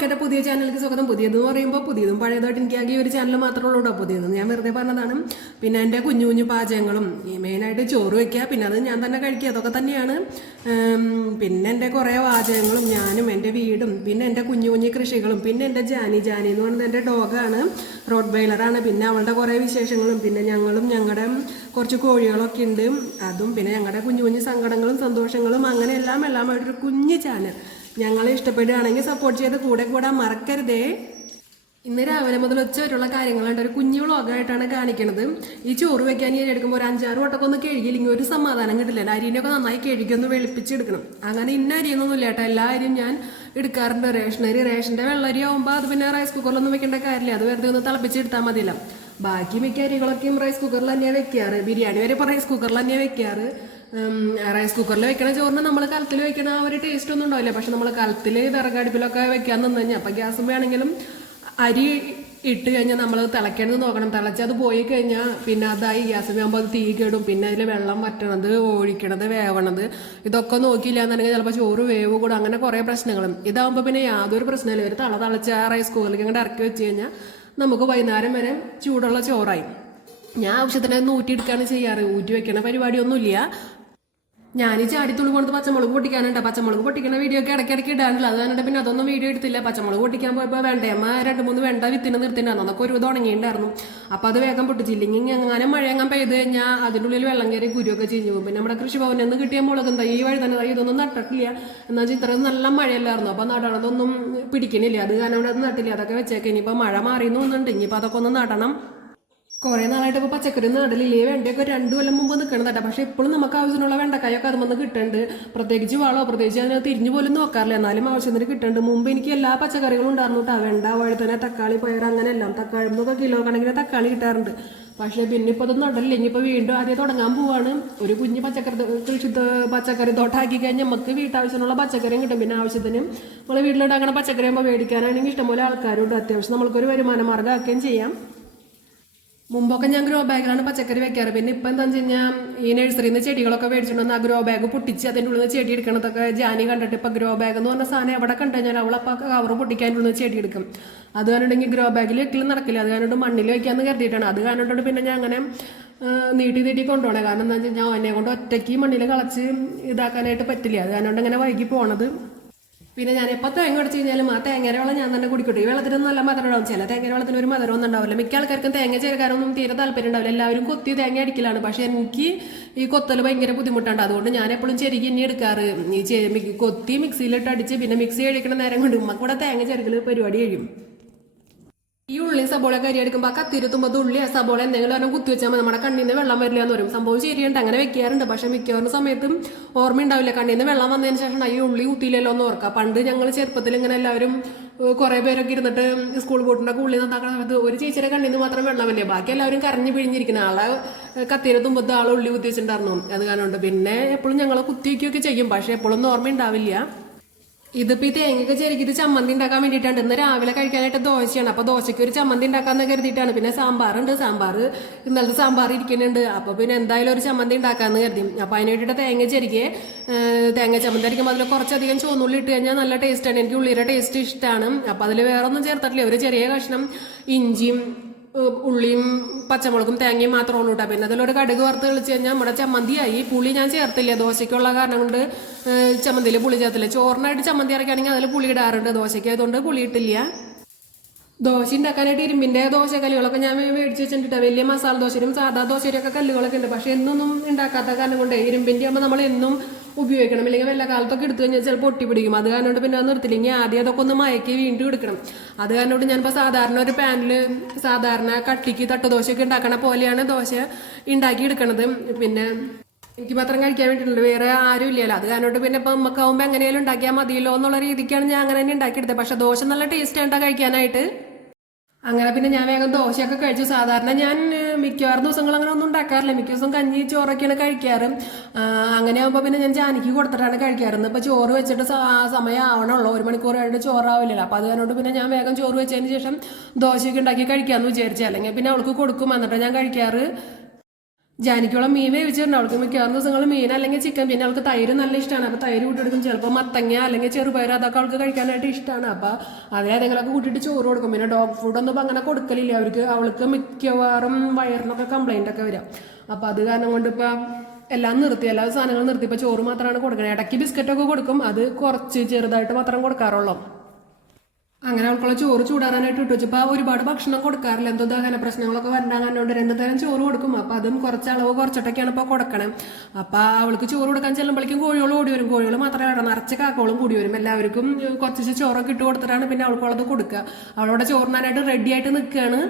എല്ലാവർക്കും എൻ്റെ പുതിയ ചാനലിലേക്ക് സ്വാഗതം. പുതിയതെന്ന് പറയുമ്പോൾ പുതിയതും പഴയതായിട്ട് എനിക്കാകെ ഒരു ചാനൽ മാത്രമേ ഉള്ളൂ കേട്ടോ. പുതിയതെന്ന് ഞാൻ വെറുതെ പറഞ്ഞതാണ്. പിന്നെ എൻ്റെ കുഞ്ഞു കുഞ്ഞു പാചകങ്ങളും മെയിനായിട്ട് ചോറ് വയ്ക്കുക, പിന്നെ അത് ഞാൻ തന്നെ കഴിക്കുക, അതൊക്കെ തന്നെയാണ്. പിന്നെ എൻ്റെ കുറേ പാചകങ്ങളും ഞാനും എൻ്റെ വീടും പിന്നെ എൻ്റെ കുഞ്ഞു കുഞ്ഞു കൃഷികളും പിന്നെ എൻ്റെ ജാനി എന്ന് പറയുന്നത് എൻ്റെ ഡോഗാണ്, റോഡ് ബൈലറാണ്. പിന്നെ അവളുടെ കുറേ വിശേഷങ്ങളും പിന്നെ ഞങ്ങളുടെ കുറച്ച് കോഴികളൊക്കെ ഉണ്ട്, അതും പിന്നെ ഞങ്ങളുടെ കുഞ്ഞു കുഞ്ഞു സങ്കടങ്ങളും സന്തോഷങ്ങളും അങ്ങനെ എല്ലാമായിട്ടൊരു കുഞ്ഞു ചാനൽ. ഞങ്ങളെ ഇഷ്ടപ്പെടുകയാണെങ്കിൽ സപ്പോർട്ട് ചെയ്ത് കൂടെ കൂടാൻ മറക്കരുതേ. ഇന്ന് രാവിലെ മുതൽ ഉച്ച വരെയുള്ള കാര്യങ്ങളുണ്ട്, ഒരു കുഞ്ഞു വ്ളോഗായിട്ടാണ് കാണിക്കുന്നത്. ഈ ചോറ് വെക്കാൻ ഞാൻ എടുക്കുമ്പോൾ ഒരു 5-6 വട്ടമൊക്കെ ഒന്ന് കഴുകിയില്ലെങ്കിൽ ഒരു സമാധാനം കിട്ടില്ല. അരിനൊക്കെ നന്നായി കഴുകി ഒന്ന് വെളുപ്പിച്ചെടുക്കണം. അങ്ങനെ ഇന്ന അരിയൊന്നും ഇല്ല കേട്ടോ, എല്ലാ അരിയും ഞാൻ എടുക്കാറുണ്ട്. റേഷൻ്റെ വെള്ളരി ആകുമ്പോൾ അത് പിന്നെ റൈസ് കുക്കറിലൊന്നും വെക്കേണ്ട കാര്യമില്ല, അത് വെറുതെ ഒന്ന് തിളപ്പിച്ചെടുത്താൽ മതിയല്ല. ബാക്കി മിക്ക അരികളൊക്കെയും റൈസ് കുക്കറിൽ തന്നെയാണ് വെക്കാറ്. ബിരിയാണി വരെ ഇപ്പോൾ റൈസ് കുക്കറിൽ തന്നെയാണ് വെക്കാറ്. റൈസ് കുക്കറിൽ വെക്കണ ചോറിന് നമ്മൾ കലത്തിൽ വെക്കണ ആ ഒരു ടേസ്റ്റ് ഒന്നും ഉണ്ടാവില്ല. പക്ഷെ നമ്മൾ കലത്തിൽ വിറകടുപ്പിലൊക്കെ വെക്കാൻ നിന്ന് കഴിഞ്ഞാൽ അപ്പം ഗ്യാസും വേണമെങ്കിലും അരി ഇട്ട് കഴിഞ്ഞാൽ നമ്മൾ തിളയ്ക്കണമെന്ന് നോക്കണം. തിളച്ചത് പോയി കഴിഞ്ഞാൽ പിന്നെ അതായി ഗ്യാസ് ആകുമ്പോൾ അത് തീ കേടും. പിന്നെ അതിൽ വെള്ളം വറ്റണത്, ഒഴിക്കണത്, വേവണത് ഇതൊക്കെ നോക്കിയില്ല എന്നുണ്ടെങ്കിൽ ചിലപ്പോൾ ചോറ് വേവ് കൂടും. അങ്ങനെ കുറേ പ്രശ്നങ്ങളും. ഇതാകുമ്പോൾ പിന്നെ യാതൊരു പ്രശ്നമില്ല. ഒരു തിളച്ച റൈസ് കുക്കറിലേക്ക് അങ്ങോട്ട് ഇറക്കി വെച്ച് കഴിഞ്ഞാൽ നമുക്ക് വൈകുന്നേരം വരെ ചൂടുള്ള ചോറായി. ഞാൻ ആവശ്യത്തിന് ഊറ്റിയെടുക്കുകയാണ് ചെയ്യാറ്. ഊറ്റി വെക്കണ പരിപാടിയൊന്നുമില്ല. ഞാൻ ഈ ചാടിത്തുള്ളി കൊണ്ടത് പച്ചമുളക് പൊട്ടിക്കാനുണ്ട്. പച്ചമുളക് പൊട്ടിക്കുന്ന വീഡിയോ ഒക്കെ ഇടയ്ക്കിടയ്ക്ക് ഇടാനില്ല, അത് കണ്ടിട്ട് പിന്നെ അതൊന്നും വീഡിയോ എടുത്തില്ല. പച്ചമുളക് പൊട്ടിക്കാൻ പോയപ്പോൾ വേണ്ടയമ്മ 2-3 വെണ്ട വിത്തിന് നിർത്തിണ്ടായിരുന്നു. അതൊക്കെ ഒരു തുടങ്ങിയിട്ടുണ്ടായിരുന്നു. അപ്പോൾ അത് വേഗം പൊട്ടിച്ചില്ലെങ്കിൽ അങ്ങനെ മഴയങ്ങാൻ പെയ്ത് കഴിഞ്ഞാൽ അതിൻ്റെ ഉള്ളിൽ വെള്ളം കയറി കുരുവൊക്കെ ചീഞ്ഞു പോകും. പിന്നെ നമ്മുടെ കൃഷിഭവനിൽ നിന്ന് കിട്ടിയ മുളക് എന്താ ഈ വഴി തന്നെ ഇതൊന്നും നട്ടിട്ടില്ല. എന്നാൽ വെച്ചാൽ ഇത്രയും നല്ല മഴയല്ലായിരുന്നു, അപ്പോൾ നടണതൊന്നും പിടിക്കണില്ല. അത് കാരണം ഇവിടെ അത് നട്ടില്ല, അതൊക്കെ വെച്ചേക്കെ. ഇനിയിപ്പോൾ മഴ മാറിയെന്ന് തോന്നുന്നുണ്ട്, ഇനിയിപ്പോൾ അതൊക്കെ ഒന്ന് നടണം. കുറേ നാളായിട്ട് ഇപ്പോൾ പച്ചക്കറി നടലില്ലേ. വെണ്ടയൊക്കെ 2 കൊല്ലം മുമ്പ് നിൽക്കണതട്ടെ. പക്ഷേ ഇപ്പോഴും നമുക്ക് ആവശ്യത്തിനുള്ള വെണ്ടക്കായൊക്കെ അതുമെന്ന് കിട്ടുന്നുണ്ട്. പ്രത്യേകിച്ച് പ്രത്യേകിച്ച് അതിനെ തിരിഞ്ഞു പോലും നോക്കാറില്ല, എന്നാലും ആവശ്യത്തിന് കിട്ടുന്നുണ്ട്. മുമ്പ് എനിക്ക് എല്ലാ പച്ചക്കറികളും ഉണ്ടായിരുന്നു കേട്ടോ. വെണ്ട, വഴുതന, തക്കാളി, പയർ, അങ്ങനെ എല്ലാം. തക്കാളി എന്നൊക്കെ കിലോ കണക്കിന് തക്കാളി കിട്ടാറുണ്ട്. പക്ഷേ പിന്നെ ഇപ്പോൾ അത് നടലില്ല. ഇനിയിപ്പോൾ വീണ്ടും ആദ്യം തുടങ്ങാൻ പോവാണ്. ഒരു കുഞ്ഞ് പച്ചക്കറി തോട്ടാക്കി കഴിഞ്ഞാൽ നമുക്ക് വീട്ടാവശ്യത്തിനുള്ള പച്ചക്കറിയും കിട്ടും. പിന്നെ ആവശ്യത്തിന് നമ്മൾ വീട്ടിലുണ്ടാക്കണ പച്ചക്കറി ആകുമ്പോൾ മേടിക്കാനാണെങ്കിൽ ഇഷ്ടംപോലെ ആൾക്കാരുണ്ട്. അത്യാവശ്യം നമ്മൾക്കൊരു വരുമാന മാർഗ്ഗം ആക്കുകയും ചെയ്യാം. മുമ്പൊക്കെ ഞാൻ ഗ്രോ ബാഗിലാണ് പച്ചക്കറി വെക്കാറ്. പിന്നെ ഇപ്പം എന്താ വെച്ച് കഴിഞ്ഞാൽ ഈ നഴ്സറിയിൽ നിന്ന് ചെടികളൊക്കെ മേടിച്ചിട്ടുണ്ടെന്ന് ആ ഗ്രോ ബാഗ് പൊട്ടിച്ച് അതിൻ്റെ ഉള്ളിൽ നിന്ന് ചെടി എടുക്കണതൊക്കെ ജാനി കണ്ടിട്ട് ഇപ്പം ഗ്രോ ബാഗ് എന്ന് പറഞ്ഞ സാധനം എവിടെ കണ്ടു കഴിഞ്ഞാൽ അവളപ്പോൾ കവർ പൊട്ടിക്കാൻ്റെ ഉള്ളിൽ നിന്ന് ചെടി എടുക്കും. അത് കാരണമുണ്ടെങ്കിൽ ഗ്രോ ബാഗിൽ വെക്കലും നടക്കില്ല. അത് കാരണം മണ്ണിൽ വയ്ക്കാമെന്ന് കരുതിയിട്ടാണ്. അത് കാരണമുണ്ട് പിന്നെ ഞാൻ അങ്ങനെ നീട്ടി കൊണ്ടുപോകണേ. കാരണം എന്താ വെച്ച് കഴിഞ്ഞാൽ എന്നെ കൊണ്ട് ഒറ്റയ്ക്ക് മണ്ണിൽ കളച്ച് ഇതാക്കാനായിട്ട് പറ്റില്ല. അത് കാരണം ഇങ്ങനെ വൈകി പോണത്. പിന്നെ ഞാൻ എപ്പോൾ തേങ്ങ അടിച്ച് കഴിഞ്ഞാലും ആ തേങ്ങയുടെ വെള്ളം ഞാൻ തന്നെ കുടിക്കട്ടെ. ഈ വെള്ളത്തിന് നല്ല മധുരം ഉണ്ടാവും. ചില തേങ്ങയുടെ വെള്ളത്തിന് ഒരു മധുരം ഒന്നും ഉണ്ടാവില്ല. മിക്ക ആൾക്കാർക്കും തേങ്ങ ചേർക്കാനൊന്നും തീരെ താല്പര്യം ഉണ്ടാവില്ല. എല്ലാവരും കൊത്തി തേങ്ങ അടിക്കലാണ്. പക്ഷെ എനിക്ക് ഈ കൊത്തൽ ഭയങ്കര ബുദ്ധിമുട്ടുണ്ട്. അതുകൊണ്ട് ഞാൻ എപ്പോഴും ചെരുകി ഇനി എടുക്കാറ്. ഈ കൊത്തി മിക്സിയിലിട്ട് അടിച്ച് പിന്നെ മിക്സി കഴിക്കണ നേരം കൊണ്ട് ഉമ്മക്ക് കൂടെ തേങ്ങ ചേർക്കൽ പരിപാടി കഴിയും. ഈ ഉള്ളി സബോള കരി എടുക്കുമ്പോൾ ആ കത്തിരുത്തുമ്പോൾ ഉള്ളി സബോള എന്തെങ്കിലും പറഞ്ഞാൽ കുത്തി വെച്ചാൽ നമ്മുടെ കണ്ണിൽ നിന്ന് വെള്ളം വരില്ല എന്ന് പറയും. സംഭവം ശരിയുണ്ട്, അങ്ങനെ വെക്കാറുണ്ട്. പക്ഷെ മിക്കവാറും സമയത്തും ഓർമ്മയുണ്ടാവില്ല. കണ്ണിൽ നിന്ന് വെള്ളം വന്നതിന് ശേഷം ഈ ഉള്ളി കുത്തിയില്ലല്ലോ എന്ന് ഓർക്കാം. പണ്ട് ഞങ്ങൾ ചെറുപ്പത്തിൽ ഇങ്ങനെ എല്ലാവരും കുറേ പേരൊക്കെ ഇരുന്നിട്ട് സ്കൂൾ ബോട്ടിൻ്റെ ഉള്ളി നന്നാക്കുന്ന സമയത്ത് ഒരു ചേച്ചിയുടെ കണ്ണിൽ നിന്ന് മാത്രം വെള്ളമില്ലേ, ബാക്കി എല്ലാവരും കരഞ്ഞ് പിഴിഞ്ഞിരിക്കുന്ന ആളെ കത്തിരുത്തുമ്പോൾ ആൾ ഉള്ളി കുത്തി വെച്ചിട്ടുണ്ടായിരുന്നു. അത് കാരണം പിന്നെ എപ്പോഴും ഞങ്ങൾ കുത്തി വയ്ക്കുകയൊക്കെ ചെയ്യും, പക്ഷെ എപ്പോഴും ഓർമ്മയുണ്ടാവില്ല. ഇതിപ്പോൾ ഈ തേങ്ങയൊക്കെ ചെറുക്കിയിട്ട് ചമ്മന്തി ഉണ്ടാക്കാൻ വേണ്ടിയിട്ടാണ്. ഇന്ന് രാവിലെ കഴിക്കാനായിട്ട് ദോശയാണ്. അപ്പോൾ ദോശയ്ക്ക് ഒരു ചമ്മന്തി ഉണ്ടാക്കാമെന്ന് കരുതിയിട്ടാണ്. പിന്നെ സാമ്പാറുണ്ട്, ഇന്നലത്തെ സാമ്പാർ ഇരിക്കുന്നുണ്ട്. അപ്പോൾ പിന്നെ എന്തായാലും ഒരു ചമ്മന്തി ഉണ്ടാക്കാമെന്ന് കരുതി. അപ്പോൾ അതിന് വേണ്ടിയിട്ട് തേങ്ങ ചെറുക്കിയെ തേങ്ങ ചമ്മന്തി അടിക്കുമ്പോൾ അതിൽ കുറച്ചധികം ചുവന്നുള്ളി ഇട്ട് കഴിഞ്ഞാൽ നല്ല ടേസ്റ്റാണ്. എനിക്ക് ഉള്ളിയുടെ ടേസ്റ്റ് ഇഷ്ടമാണ്. അപ്പോൾ അതിൽ വേറെ ഒന്നും ചേർത്തിട്ടില്ല. ഒരു ചെറിയ കഷ്ണം ഇഞ്ചിയും ഉള്ളിയും പച്ചമുളകും തേങ്ങയും മാത്രമേ ഉള്ളൂ കേട്ടോ. പിന്നെ അതിലൊരു കടുക് വറുത്ത് കളിച്ച് കഴിഞ്ഞാൽ നമ്മുടെ ചമ്മന്തിയായി. പുളി ഞാൻ ചേർത്തില്ല, ദോശയ്ക്കുള്ള കാരണം കൊണ്ട് ചമ്മന്തിയിൽ പുളി ചേർത്തില്ല. ചോറിനായിട്ട് ചമ്മന്തി അരക്കുകയാണെങ്കിൽ അതിൽ പുളി ഇടാറുണ്ട്, ദോശയ്ക്ക് ആയതുകൊണ്ട് പുളി ഇട്ടില്ല. ദോശ ഉണ്ടാക്കാനായിട്ട് ഇരുമ്പിൻ്റെ ദോശ കല്ലുകളൊക്കെ ഞാൻ മേടിച്ച് വെച്ചിട്ടുണ്ട്. വലിയ മസാല ദോശയും സാധാ ദോശയുടെയൊക്കെ കല്ലുകളൊക്കെ ഉണ്ട്. പക്ഷെ എന്നൊന്നും ഉണ്ടാക്കാത്ത കാരണം കൊണ്ട് ഇരുമ്പിൻ്റെ ആകുമ്പോൾ നമ്മൾ എന്നും ഉപയോഗിക്കണം. ഇല്ലെങ്കിൽ വല്ല കാലത്തൊക്കെ എടുത്തു കഴിഞ്ഞാൽ ചിലപ്പോൾ ഒട്ടി പിടിക്കും. അത് കാരണം കൊണ്ട് പിന്നെ അത് നിർത്തില്ലെങ്കിൽ ആദ്യം അതൊക്കെ ഒന്ന് മയക്കി വീണ്ടും എടുക്കണം. അത് കാരണം കൊണ്ട് ഞാനിപ്പോൾ സാധാരണ ഒരു പാനിൽ സാധാരണ കട്ടിക്ക് തട്ടുദോശയൊക്കെ ഉണ്ടാക്കണ പോലെയാണ് ദോശ ഉണ്ടാക്കി എടുക്കണത്. പിന്നെ എനിക്ക് മാത്രം കഴിക്കാൻ വേണ്ടിയിട്ടുണ്ട്, വേറെ ആരും ഇല്ലല്ലോ. അത് കാരണം പിന്നെ ഇപ്പം നമുക്കാവുമ്പോൾ എങ്ങനെയാലും ഉണ്ടാക്കിയാൽ മതിയല്ലോ എന്നുള്ള രീതിക്കാണ് ഞാൻ അങ്ങനെ തന്നെ ഉണ്ടാക്കിയെടുത്തത്. പക്ഷെ ദോശ നല്ല ടേസ്റ്റ് ആണ് കഴിക്കാനായിട്ട്. അങ്ങനെ പിന്നെ ഞാൻ വേഗം ദോശയൊക്കെ കഴിച്ചു. സാധാരണ ഞാൻ മിക്കവാറും ദിവസങ്ങൾ അങ്ങനെ ഒന്നും ഉണ്ടാക്കാറില്ല. മിക്ക ദിവസം കഞ്ഞി ചോറൊക്കെയാണ് കഴിക്കാറ്. അങ്ങനെ ആകുമ്പോൾ പിന്നെ ഞാൻ ജാനിക്ക് കൊടുത്തിട്ടാണ് കഴിക്കാറുണ്ട്. ഇപ്പോൾ ചോറ് വെച്ചിട്ട് സമയം ആവണമല്ലോ, 1 മണിക്കൂർ കഴിഞ്ഞിട്ട് ചോറാവില്ലല്ലോ. അപ്പോൾ അത് കാരണം പിന്നെ ഞാൻ വേഗം ചോറ് വെച്ചതിന് ശേഷം ദോശയൊക്കെ ഉണ്ടാക്കി കഴിക്കാമെന്ന് വിചാരിച്ചു. അല്ലെങ്കിൽ പിന്നെ അവൾക്ക് കൊടുക്കും, എന്നിട്ട് ഞാൻ കഴിക്കാറ്. ജാനിക്കോളം മീൻ വേവിച്ചിട്ടുണ്ട്. അവൾക്ക് മിക്കവാറും ദിവസങ്ങൾ മീൻ അല്ലെങ്കിൽ ചിക്കൻ, പിന്നെ അവൾക്ക് തൈര് നല്ല ഇഷ്ടമാണ്. അപ്പോൾ തൈര് കൂട്ടിയെടുക്കും. ചിലപ്പോൾ മത്തങ്ങ അല്ലെങ്കിൽ ചെറുപയർ അതൊക്കെ അവൾക്ക് കഴിക്കാനായിട്ട് ഇഷ്ടമാണ്. അപ്പോൾ അതേ ഏതെങ്കിലുമൊക്കെ കൂട്ടിയിട്ട് ചോറ് കൊടുക്കും. പിന്നെ ഡോഗ് ഫുഡൊന്നും ഇപ്പം അങ്ങനെ കൊടുക്കലില്ല അവൾക്ക് മിക്കവാറും വയറിനൊക്കെ കംപ്ലൈൻ്റ് ഒക്കെ വരാം. അപ്പോൾ അത് കാരണം കൊണ്ട് ഇപ്പം എല്ലാം നിർത്തി, എല്ലാ സാധനങ്ങളും നിർത്തി. ഇപ്പോൾ ചോറ് മാത്രമാണ് കൊടുക്കുന്നത്. ഇടയ്ക്ക് ബിസ്ക്കറ്റൊക്കെ കൊടുക്കും, അത് കുറച്ച് ചെറുതായിട്ട് മാത്രം കൊടുക്കാറുള്ളൂ. അങ്ങനെ അവൾക്കുള്ള ചോറ് ചൂടാറാനായിട്ട് ഇട്ടു വെച്ചപ്പോൾ ഒരുപാട് ഭക്ഷണം കൊടുക്കാറില്ല. എന്തോ ദഹന പ്രശ്നങ്ങളൊക്കെ വരണ്ടാകാനുണ്ട് 2 തരം ചോറ് കൊടുക്കും. അപ്പം അതും കുറച്ച് അളവ് കുറച്ചിട്ടൊക്കെയാണ് ഇപ്പോൾ കൊടുക്കണം. അപ്പം അവൾക്ക് ചോറ് കൊടുക്കാൻ ചെല്ലുമ്പോഴേക്കും കോഴികൾ ഓടി വരും. കോഴികൾ മാത്രമല്ല, നിറച്ച് കാക്കകളും കൂടി വരും. എല്ലാവർക്കും കുറച്ച് ചോറൊക്കെ ഇട്ട് കൊടുത്തിട്ടാണ് പിന്നെ അവൾക്കുള്ളത് കൊടുക്കുക. അവളവിടെ ചോറിനാനായിട്ട് റെഡി ആയിട്ട് നിൽക്കുകയാണ്.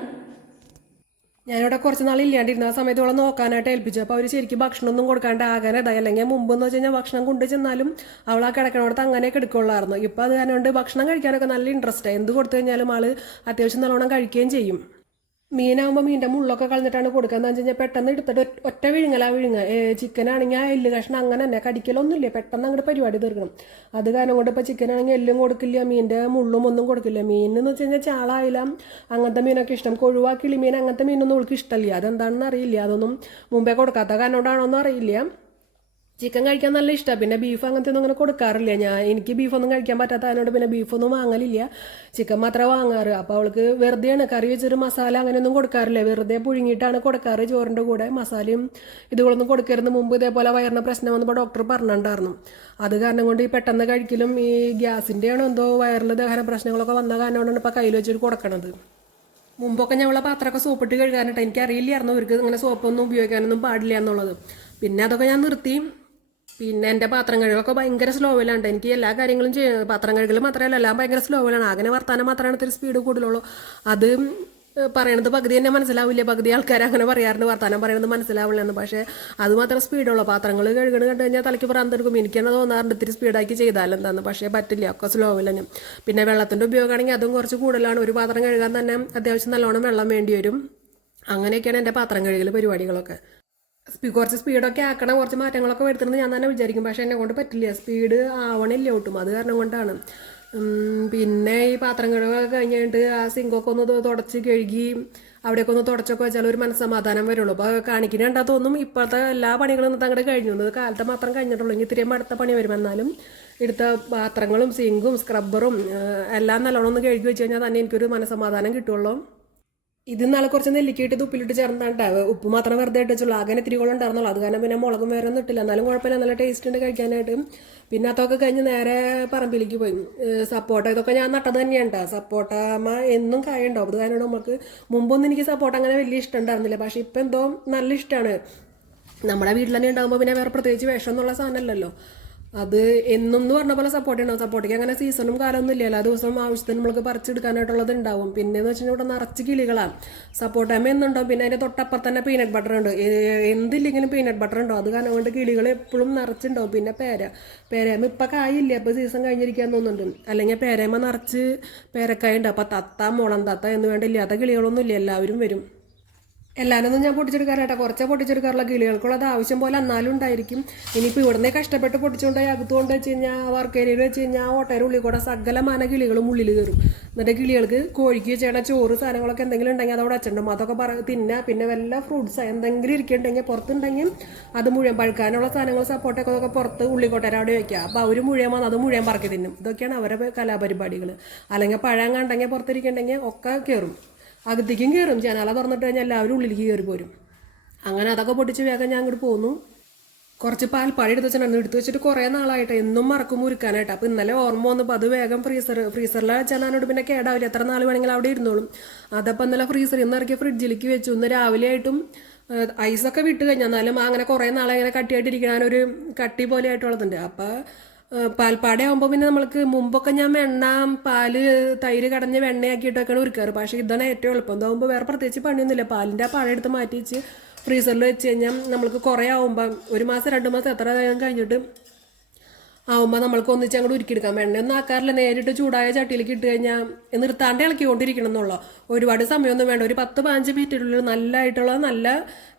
ഞാനിവിടെ കുറച്ച് നാൾ ഇല്ലാണ്ടിരുന്ന ആ സമയത്ത് അവളെ നോക്കാനായിട്ട് ഏൽപ്പിച്ചു. അപ്പോൾ അവർ ശരിക്കും ഭക്ഷണമൊന്നും കൊടുക്കാണ്ട് ആകാനെ ഇതായി. അല്ലെങ്കിൽ മുമ്പ് എന്ന് വെച്ച് കഴിഞ്ഞാൽ ഭക്ഷണം കൊണ്ടു ചെന്നാലും അവൾ ആ കിടക്കണോടത്ത് അങ്ങനെയൊക്കെ എടുക്കുള്ളായിരുന്നു. ഇപ്പോൾ അത് കാരണം കൊണ്ട് ഭക്ഷണം കഴിക്കാനൊക്കെ നല്ല ഇൻട്രസ്റ്റാണ്. എന്ത് കൊടുത്തു കഴിഞ്ഞാലും ആൾ അത്യാവശ്യം നല്ലോണം കഴിക്കുകയും ചെയ്യും. മീനാകുമ്പോൾ മീൻ്റെ മുള്ളൊക്കെ കളഞ്ഞിട്ടാണ് കൊടുക്കുക. എന്ന് വെച്ച് കഴിഞ്ഞാൽ പെട്ടെന്ന് എടുത്തിട്ട് ഒറ്റ വിഴുങ്ങലാ വിഴുങ്ങുക. ചിക്കനാണെങ്കിൽ ആ എല്ല് കഷ്ണം അങ്ങനെ തന്നെ കടിക്കലൊന്നുമില്ല, പെട്ടെന്ന് അങ്ങോട്ട് പരിപാടി തീർക്കണം. അത് കാരണം കൊണ്ട് ഇപ്പോൾ ചിക്കനാണെങ്കിൽ എല്ലും കൊടുക്കില്ല, മീൻ്റെ മുള്ളും ഒന്നും കൊടുക്കില്ല. മീൻ എന്ന് വെച്ച് കഴിഞ്ഞാൽ ചാളായില്ല അങ്ങനത്തെ മീനൊക്കെ ഇഷ്ടം. കൊഴുവ, കിളിമീൻ അങ്ങനത്തെ മീനൊന്നും അവൾക്ക് ഇഷ്ടമില്ല. അതെന്താണെന്ന് അറിയില്ല. അതൊന്നും മുമ്പേ കൊടുക്കാത്ത കാരണം കൊണ്ടാണോന്നും അറിയില്ല. ചിക്കൻ കഴിക്കാൻ നല്ല ഇഷ്ടമാണ്. പിന്നെ ബീഫ് അങ്ങനത്തെ ഒന്നും അങ്ങനെ കൊടുക്കാറില്ല. എനിക്ക് ബീഫൊന്നും കഴിക്കാൻ പറ്റാത്ത അതിനോട് പിന്നെ ബീഫൊന്നും വാങ്ങലില്ല, ചിക്കൻ മാത്രമേ വാങ്ങാറ്. അപ്പോൾ അവൾക്ക് വെറുതെയാണ് കറി വെച്ചൊരു മസാല അങ്ങനെയൊന്നും കൊടുക്കാറില്ല. വെറുതെ പുഴുങ്ങിയിട്ടാണ് കൊടുക്കാറ് ചോറിൻ്റെ കൂടെ. മസാലയും ഇതുകളൊന്നും കൊടുക്കരുത്. മുമ്പ് ഇതേപോലെ വയറിന് പ്രശ്നം വന്നപ്പോൾ ഡോക്ടർ പറഞ്ഞിട്ടുണ്ടായിരുന്നു. അത് കാരണം കൊണ്ട് ഈ പെട്ടെന്ന് കഴിക്കലും ഈ ഗ്യാസിൻ്റെയാണോ എന്തോ വയറിൽ ദഹന പ്രശ്നങ്ങളൊക്കെ വന്ന കാരണം കൊണ്ടാണ് ഇപ്പോൾ കയ്യിൽ വെച്ചിട്ട് കൊടുക്കണത്. മുമ്പൊക്കെ ഞങ്ങളെ പാത്രമൊക്കെ സോപ്പിട്ട് കഴുകാനായിട്ട് എനിക്കറിയില്ലായിരുന്നു അവർക്ക് ഇങ്ങനെ സോപ്പൊന്നും ഉപയോഗിക്കാനൊന്നും പാടില്ല എന്നുള്ളത്. പിന്നെ അതൊക്കെ ഞാൻ നിർത്തി. പിന്നെ എൻ്റെ പാത്രം കഴുകൊക്കെ ഭയങ്കര സ്ലോവിലാണ്. എനിക്ക് എല്ലാ കാര്യങ്ങളും പാത്രം കഴുകൽ മാത്രമല്ല എല്ലാം ഭയങ്കര സ്ലോവിലാണ്. അങ്ങനെ വർത്താനം മാത്രമാണ് ഇത്തിരി സ്പീഡ് കൂടുതലുള്ളൂ. അത് പറയണത് പകുതി തന്നെ മനസ്സിലാവില്ല. പകുതി ആൾക്കാർ അങ്ങനെ പറയാറുണ്ട് വർത്താനം പറയണത് മനസ്സിലാവില്ല എന്ന്. പക്ഷേ അത് മാത്രം സ്പീഡുള്ളൂ. പാത്രങ്ങൾ കഴുകണ കണ്ടു കഴിഞ്ഞാൽ തലയ്ക്ക് പ്രാന്തെടുക്കും. എനിക്കാണ് തോന്നാറുണ്ട് ഇത്തിരി സ്പീഡാക്കി ചെയ്താലെന്താന്ന്. പക്ഷേ പറ്റില്ല, ഒക്കെ സ്ലോവിലാണ്. പിന്നെ വെള്ളത്തിൻ്റെ ഉപയോഗമാണെങ്കിൽ അതും കുറച്ച് കൂടുതലാണ്. ഒരു പാത്രം കഴുകാൻ തന്നെ അത്യാവശ്യം നല്ലോണം വെള്ളം വേണ്ടി വരും. അങ്ങനെയൊക്കെയാണ് എൻ്റെ പാത്രം കഴുകൽ പരിപാടികളൊക്കെ. കുറച്ച് സ്പീഡൊക്കെ ആക്കണം, കുറച്ച് മാറ്റങ്ങളൊക്കെ വരുത്തണമെന്ന് ഞാൻ തന്നെ വിചാരിക്കും. പക്ഷേ എന്നെ കൊണ്ട് പറ്റില്ല, സ്പീഡ് ആവണില്ല ഒട്ടും. അത് കാരണം കൊണ്ടാണ്. പിന്നെ ഈ പാത്രം കഴുകൊക്കെ കഴിഞ്ഞിട്ട് ആ സിങ്കൊക്കെ ഒന്ന് തുടച്ച് കഴുകി അവിടെയൊക്കെ ഒന്ന് തുടച്ചൊക്കെ വെച്ചാൽ ഒരു മനസ്സമാധാനം വരുള്ളൂ. അപ്പോൾ കാണിക്കുന്നുണ്ടാ തോന്നും ഇപ്പോഴത്തെ എല്ലാ പണികളും ഇന്നത്തെ അങ്ങോട്ട് കഴിഞ്ഞു. കാലത്തെ മാത്രം കഴിഞ്ഞിട്ടുള്ളൂ. ഇനി ഇത്രയും അടുത്ത പണി വരും. എന്നാലും എടുത്ത പാത്രങ്ങളും സിങ്കും സ്ക്രബ്ബറും എല്ലാം നല്ലോണം ഒന്ന് കഴുകി വെച്ച് കഴിഞ്ഞാൽ തന്നെ എനിക്കൊരു മനസ്സമാധാനം കിട്ടുള്ളൂ. ഇത് നാളെ കുറച്ച് നെല്ലിക്കിട്ട് ഉപ്പിലിട്ട് ചേർന്നിട്ട് ഉപ്പ് മാത്രം വെറുതെ ഇട്ടുള്ളൂ. അങ്ങനെ ഇത്തിരികളും ഉണ്ടായിരുന്നുള്ളൂ. അത് കാരണം പിന്നെ മുളകും വേറെ ഒന്നും ഇട്ടില്ല. എന്നാലും കുഴപ്പമില്ല, നല്ല ടേസ്റ്റ് ഉണ്ട് കഴിക്കാനായിട്ട്. പിന്നെ അതൊക്കെ കഴിഞ്ഞ് നേരെ പറമ്പിലേക്ക് പോയി. സപ്പോട്ട ഇതൊക്കെ ഞാൻ നട്ടത് തന്നെയാണ്. സപ്പോട്ട എന്നും കായ ഉണ്ടാവും. അത് കാരണം നമുക്ക് മുമ്പൊന്നും എനിക്ക് സപ്പോട്ട അങ്ങനെ വലിയ ഇഷ്ടം ഉണ്ടായിരുന്നില്ല. പക്ഷേ ഇപ്പം എന്തോ നല്ല ഇഷ്ടമാണ്. നമ്മുടെ വീട്ടിൽ തന്നെ ഉണ്ടാകുമ്പോൾ പിന്നെ വേറെ പ്രത്യേകിച്ച് വിഷം എന്നുള്ള സാധനമല്ലല്ലോ. അത് എന്നും എന്ന് പറഞ്ഞ പോലെ സപ്പോർട്ട് ഉണ്ടാവും. സപ്പോർട്ടിക്ക് അങ്ങനെ സീസണും കാലമൊന്നും ഇല്ല. എല്ലാ ദിവസവും ആവശ്യത്തിന് നമ്മൾക്ക് പറിച്ചെടുക്കാനായിട്ടുള്ളത് ഉണ്ടാവും. പിന്നെയെന്ന് വെച്ചാൽ ഇവിടെ നിറച്ച് കിളികളാണ്. സപ്പോർട്ടാമ എന്നുണ്ടാവും. പിന്നെ അതിൻ്റെ തൊട്ടപ്പുറത്ത് തന്നെ പീനട്ട് ബട്ടർ ഉണ്ട്. എന്തില്ലെങ്കിലും പീനട്ട് ബട്ടർ ഉണ്ടാവും. അത് കാരണം കൊണ്ട് കിളികൾ എപ്പോഴും നിറച്ചുണ്ടാവും. പിന്നെ പേരേമ ഇപ്പം കായില്ല, ഇപ്പോൾ സീസൺ കഴിഞ്ഞിരിക്കാൻ തോന്നുന്നുണ്ട്. അല്ലെങ്കിൽ പേരേമ നിറച്ച് പേരക്കായ ഉണ്ട്. അപ്പം തത്ത, മുളം തത്ത എന്ന് വേണ്ട ഇല്ലാത്ത കിളികളൊന്നും ഇല്ല, എല്ലാവരും വരും. എല്ലാവരൊന്നും ഞാൻ പൊട്ടിച്ചെടുക്കാനായിട്ടാ, കുറച്ചേ പൊട്ടിച്ചെടുക്കാറുള്ള. കിളികൾക്കുള്ളത് ആവശ്യം പോലെ എന്നാലും ഉണ്ടായിരിക്കും. ഇനിയിപ്പോൾ ഇവിടുന്ന് കഷ്ടപ്പെട്ട് പൊട്ടിച്ചുകൊണ്ടായി അകത്തുകൊണ്ട് വെച്ച് കഴിഞ്ഞാൽ വർക്കേരിയിൽ വെച്ച് കഴിഞ്ഞാൽ ഓട്ടയുടെ ഉള്ളിൽ കൂടെ സകലമാന കിളികളും ഉള്ളിൽ കയറും. എന്നിട്ട് കിളികൾക്ക് കോഴിക്ക് ചേട്ട ചോറ് സാധനങ്ങളൊക്കെ എന്തെങ്കിലും ഉണ്ടെങ്കിൽ അതവിടെ വെച്ചിട്ടുണ്ടാകും. അതൊക്കെ തിന്നുക. പിന്നെ വല്ല ഫ്രൂട്ട്സ് എന്തെങ്കിലും ഇരിക്കുന്നുണ്ടെങ്കിൽ പുറത്തുണ്ടെങ്കിൽ അത് മുഴുവൻ പഴുക്കാനുള്ള സാധനങ്ങൾ സപ്പോർട്ടൊക്കെ പുറത്ത് ഉള്ളിക്കോട്ടര അവിടെ വയ്ക്കുക. അപ്പോൾ അവർ മുഴുവൻ വന്ന് അത് മുഴുവൻ പറക്കി തിന്നും. ഇതൊക്കെയാണ് അവരുടെ കലാപരിപാടികൾ. അല്ലെങ്കിൽ പഴം കണ്ടെങ്കിൽ പുറത്തിരിക്കുന്നുണ്ടെങ്കിൽ ഒക്കെ കയറും, അകത്തേക്കും കയറും. ജനാല തുറന്നിട്ട് കഴിഞ്ഞാൽ എല്ലാവരും ഉള്ളിലേക്ക് കയറി പോരും. അങ്ങനെ അതൊക്കെ പൊട്ടിച്ച് വേഗം ഞാൻ അങ്ങോട്ട് പോന്നു. കുറച്ച് പാൽപ്പാടി എടുത്ത് വെച്ചിട്ടുണ്ടായിരുന്നു. എടുത്ത് വെച്ചിട്ട് കുറേ നാളായിട്ട് എന്നും മറക്കും മുറിക്കാനായിട്ട്. അപ്പോൾ ഇന്നലെ ഓർമ്മ വന്നപ്പോൾ അത് വേഗം ഫ്രീസറിൽ വെച്ചാൽ ഞാനോട് പിന്നെ കേടാവില്ല, എത്ര നാൾ വേണമെങ്കിലും അവിടെ ഇരുന്നോളും. അതപ്പോൾ ഇന്നലെ ഫ്രീസറിൽ നിന്ന് ഇറക്കി ഫ്രിഡ്ജിലേക്ക് വെച്ചു. ഇന്ന് രാവിലെ ആയിട്ടും ഐസൊക്കെ വിട്ട് കഴിഞ്ഞാൽ എന്നാലും അങ്ങനെ കുറേ നാളെ ഇങ്ങനെ കട്ടിയായിട്ടിരിക്കാനൊരു കട്ടി പോലെ ആയിട്ടുള്ളതുണ്ട്. അപ്പോൾ പാൽപ്പാട ആകുമ്പോൾ പിന്നെ നമ്മൾക്ക് മുമ്പൊക്കെ ഞാൻ വെണ്ണ, പാല്, തൈര് കടഞ്ഞ് വെണ്ണയാക്കിയിട്ടൊക്കെയാണ് ഉരുക്കാറ്. പക്ഷേ ഇതാണ് ഏറ്റവും എളുപ്പം. ഇതാകുമ്പോൾ വേറെ പ്രത്യേകിച്ച് പണിയൊന്നുമില്ല. പാലിൻ്റെ ആ പാഴ എടുത്ത് മാറ്റി വെച്ച് ഫ്രീസറിൽ വെച്ച് കഴിഞ്ഞാൽ നമ്മൾക്ക് കുറേ ആകുമ്പോൾ 1 മാസം 2 മാസം എത്ര കഴിഞ്ഞിട്ട് ആവുമ്പോൾ നമ്മൾക്ക് ഒന്നിച്ച് അങ്ങോട്ട് ഉരുക്കിയെടുക്കാം. വെണ്ണയൊന്നും ആക്കാറില്ല, നേരിട്ട് ചൂടായ ചട്ടിയിലേക്ക് ഇട്ട് കഴിഞ്ഞാൽ നിർത്താണ്ട് ഇളക്കിക്കൊണ്ടിരിക്കണം എന്നുള്ളൂ. ഒരുപാട് സമയമൊന്നും വേണ്ട. ഒരു 10-15 മിനിറ്റിനുള്ളിൽ നല്ലതായിട്ടുള്ള നല്ല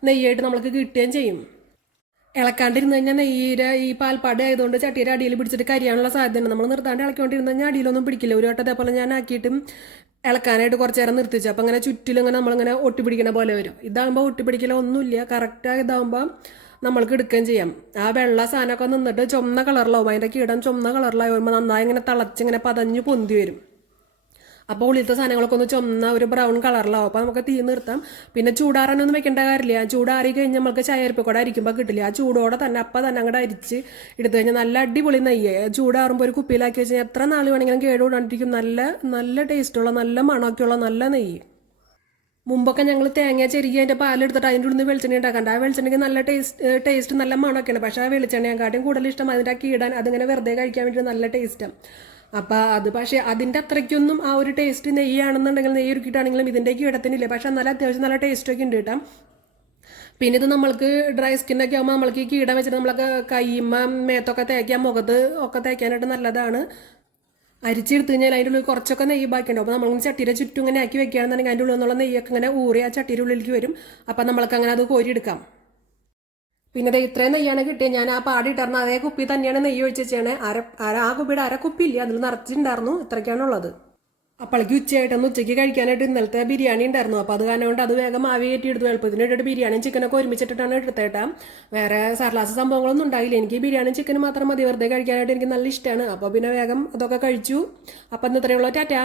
നെയ്യായിട്ട് നമ്മൾക്ക് കിട്ടുകയും ചെയ്യും. ഇളക്കാണ്ടിരുന്ന് കഴിഞ്ഞാൽ ഈ പാൽപ്പാട് ആയതുകൊണ്ട് ചട്ടിയുടെ അടിയിൽ പിടിച്ചിട്ട് കരിയാനുള്ള സാധ്യതയുണ്ട്. നമ്മൾ നിർത്താണ്ട് ഇളക്കിക്കൊണ്ടിരുന്ന് കഴിഞ്ഞാൽ അടിയിലൊന്നും പിടിക്കില്ല. ഒരു വട്ടം അതേപോലെ ഞാൻ ആക്കിയിട്ടും ഇളക്കാനായിട്ട് കുറച്ച് നേരം നിർത്തിച്ചു. അപ്പം അങ്ങനെ ചുറ്റിലിങ്ങനെ നമ്മളിങ്ങനെ ഒട്ടിപ്പിടിക്കണ പോലെ വരും. ഇതാകുമ്പോൾ ഒട്ടിപ്പിടിക്കലൊന്നുമില്ല, കറക്റ്റായി ഇതാകുമ്പോൾ നമ്മൾക്ക് എടുക്കുകയും ചെയ്യാം. ആ വെള്ള സാധനമൊക്കെ നിന്നിട്ട് ചുമന്ന കളറിലാവും, അതിൻ്റെ കീടം ചുമന്ന കളറിലായി വരുമ്പോൾ നന്നായി ഇങ്ങനെ തിളച്ചിങ്ങനെ പതഞ്ഞ് പൊന്തി വരും. അപ്പോൾ ഉള്ളിലത്തെ സാധനങ്ങളൊക്കെ ഒന്ന് ചുമന്ന ഒരു ബ്രൗൺ കളറിലാവും. അപ്പോൾ നമുക്ക് തീ നിർത്താം. പിന്നെ ചൂടാറാനൊന്നും വെക്കേണ്ട കാര്യമില്ല. ചൂടാറി കഴിഞ്ഞാൽ നമുക്ക് ചായരിപ്പ് കൂടെ അരിക്കുമ്പോൾ കിട്ടില്ല. ആ ചൂടോടെ തന്നെ അപ്പം തന്നെ അങ്ങോട്ട് അരിച്ച് എടുത്തു കഴിഞ്ഞാൽ നല്ല അടിപൊളി നെയ്യ്. ചൂടാറുമ്പോൾ ഒരു കുപ്പിയിലാക്കി വെച്ച് കഴിഞ്ഞാൽ എത്ര നാൾ വേണമെങ്കിലും കേടുകൂടാണ്ടിരിക്കും. നല്ല നല്ല ടേസ്റ്റുള്ള നല്ല മണമൊക്കെയുള്ള നല്ല നെയ്യ്. മുമ്പൊക്കെ ഞങ്ങൾ തേങ്ങ ചെരുകി അതിൻ്റെ പാലെടുത്തിട്ട് അതിൻ്റെ ഉള്ളിൽ നിന്ന് വെളിച്ചെണ്ണ ഉണ്ടാക്കണ്ട. ആ വെളിച്ചെണ്ണയ്ക്ക് നല്ല ടേസ്റ്റ് നല്ല മണമൊക്കെയാണ്. പക്ഷേ ആ വെളിച്ചെണ്ണയെക്കാട്ടും കൂടുതൽ ഇഷ്ടം അതിൻ്റെ കീടാൻ അതിങ്ങനെ വെറുതെ കഴിക്കാൻ വേണ്ടി നല്ല ടേസ്റ്റാണ്. അപ്പം അത് പക്ഷേ അതിൻ്റെ അത്രയ്ക്കൊന്നും ആ ഒരു ടേസ്റ്റ് നെയ്യാണെന്നുണ്ടെങ്കിൽ നെയ്യ് ഒരുക്കിയിട്ടാണെങ്കിലും ഇതിൻ്റെ കീടത്തിനില്ല. പക്ഷെ എന്നാലും അത്യാവശ്യം നല്ല ടേസ്റ്റൊക്കെ ഉണ്ട് കേട്ടോ. പിന്നെ ഇത് നമ്മൾക്ക് ഡ്രൈ സ്കിന്നൊക്കെ ആകുമ്പോൾ നമ്മൾക്ക് ഈ കീടം വെച്ചിട്ട് നമ്മളൊക്കെ കയ്യുമ്മ മേത്തൊക്കെ തേക്കാൻ മുഖത്ത് ഒക്കെ തേക്കാനായിട്ട് നല്ലതാണ്. അരിച്ചെടുത്ത് കഴിഞ്ഞാൽ അതിൻ്റെ ഉള്ളിൽ കുറച്ചൊക്കെ നെയ്യ് ബാക്കിയുണ്ടാവും. അപ്പോൾ നമ്മളിങ്ങനെ ചട്ടിയുടെ ചുറ്റും ഇങ്ങനെ ആക്കി വെക്കുകയാണെന്നുണ്ടെങ്കിൽ അതിൻ്റെ ഉള്ളിൽ നിന്നുള്ള നെയ്യൊക്കെ ഇങ്ങനെ ഊറി ആ ചട്ടിയുടെ ഉള്ളിലേക്ക് വരും. അപ്പം നമ്മൾക്ക് അങ്ങനെ അത് കോരിയെടുക്കാം. പിന്നെ ഇത്രയും നെയ്യാണ് കിട്ടിയത്. ഞാൻ ആ പാടിയിട്ടായിരുന്നു അതേ കുപ്പി തന്നെയാണ് നെയ്യ് ഒഴിച്ച് വെച്ചാണ്. ആ കുപ്പിയുടെ കുപ്പി ഇല്ല, അതിൽ നിറച്ചിട്ടുണ്ടായിരുന്നു. ഇത്രയ്ക്കാണുള്ളത്. അപ്പോഴേക്ക് ഉച്ചയായിട്ടൊന്ന് ഉച്ചയ്ക്ക് കഴിക്കാനായിട്ട് ഇന്നലത്തെ ബിരിയാണി ഉണ്ടായിരുന്നു. അപ്പോൾ അത് കാരണം കൊണ്ട് അത് വേഗം ആവി കയറ്റി എടുത്തു. എളുപ്പത്തിന് ഇട്ടിട്ട് ബിരിയാണിയും ചിക്കനൊക്കെ ഒരുമിച്ചിട്ടിട്ടാണ് എടുത്തേട്ടാ. വേറെ സർലാസ് സംഭവങ്ങളൊന്നും ഉണ്ടായില്ല. എനിക്ക് ബിരിയാണിയും ചിക്കനും മാത്രം മതി. വെറുതെ കഴിക്കാനായിട്ട് എനിക്ക് നല്ല ഇഷ്ടമാണ്. അപ്പോൾ പിന്നെ വേഗം അതൊക്കെ കഴിച്ചു. അപ്പം ഇന്ന് ഇത്രയുള്ള ടാറ്റാ.